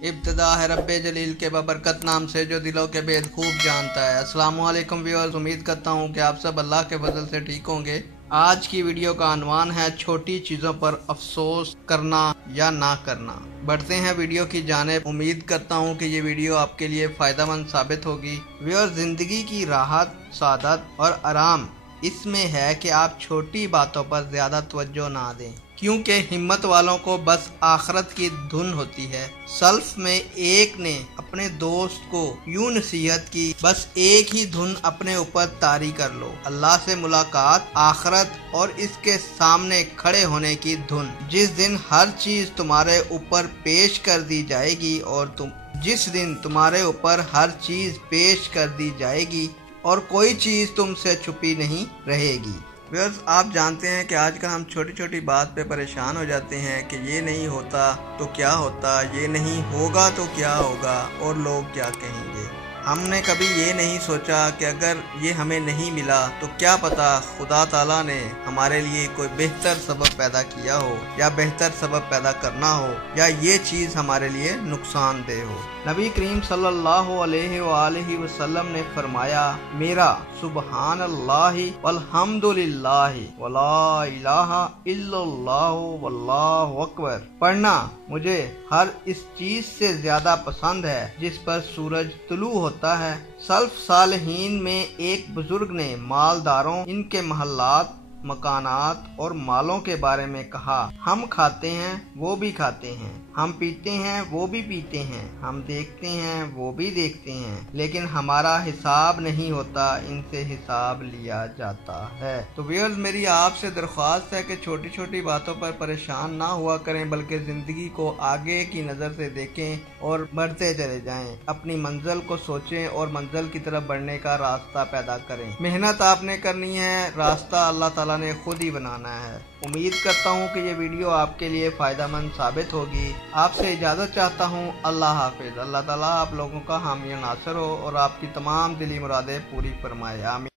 इब्तिदा है रब्बे जलील के बबरकत नाम से जो दिलों के भेद खूब जानता है। अस्सलामु अलैकुम व्यूअर्स, उम्मीद करता हूँ कि आप सब अल्लाह के फजल से ठीक होंगे। आज की वीडियो का अनवान है छोटी चीज़ों पर अफसोस करना या ना करना। बढ़ते हैं वीडियो की जानिब। उम्मीद करता हूँ कि ये वीडियो आपके लिए फ़ायदेमंद साबित होगी। व्यूअर्स, ज़िंदगी की राहत, सादत और आराम इसमें है कि आप छोटी बातों पर ज़्यादा तवज्जो ना दें, क्योंकि हिम्मत वालों को बस आखरत की धुन होती है। सल्फ में एक ने अपने दोस्त को यूं नसीहत की, बस एक ही धुन अपने ऊपर तारी कर लो, अल्लाह से मुलाकात, आखरत और इसके सामने खड़े होने की धुन। जिस दिन हर चीज तुम्हारे ऊपर पेश कर दी जाएगी और जिस दिन तुम्हारे ऊपर हर चीज पेश कर दी जाएगी और कोई चीज तुमसे छुपी नहीं रहेगी। व्यूअर्स, आप जानते हैं कि आजकल हम छोटी छोटी बात पे परेशान हो जाते हैं कि ये नहीं होता तो क्या होता, ये नहीं होगा तो क्या होगा और लोग क्या कहेंगे। हमने कभी ये नहीं सोचा कि अगर ये हमें नहीं मिला तो क्या पता खुदा ताला ने हमारे लिए कोई बेहतर सबब पैदा किया हो या बेहतर सबब पैदा करना हो या ये चीज़ हमारे लिए नुकसानदेह हो। नबी करीम सल्लल्लाहु अलैहि वसल्लम ने फरमाया, मेरा सुबहान अल्लाहि वल्हम्दुलिल्लाहि वला इलाहा इल्लल्लाहु वल्लाहु अकबर पढ़ना मुझे हर इस चीज से ज्यादा पसंद है जिस पर सूरज तुलू होता है। सल्फ सालहीन में एक बुजुर्ग ने मालदारों, इनके महल्लात, मकानात और मालों के बारे में कहा, हम खाते हैं वो भी खाते हैं, हम पीते हैं वो भी पीते हैं, हम देखते हैं वो भी देखते हैं, लेकिन हमारा हिसाब नहीं होता, इनसे हिसाब लिया जाता है। तो व्यूअर्स, मेरी आपसे दरख्वास्त है कि छोटी छोटी बातों पर परेशान ना हुआ करें, बल्कि जिंदगी को आगे की नज़र से देखें और बढ़ते चले जाएं। अपनी मंजिल को सोचें और मंजिल की तरफ बढ़ने का रास्ता पैदा करें। मेहनत आपने करनी है, रास्ता अल्लाह ताला ने खुद ही बनाना है। उम्मीद करता हूँ कि ये वीडियो आपके लिए फ़ायदेमंद साबित होगी। आपसे इजाज़त चाहता हूँ। अल्लाह हाफिज़। अल्लाह ताला आप लोगों का हामी नासर हो और आपकी तमाम दिली मुरादें पूरी फरमाए। आमीन।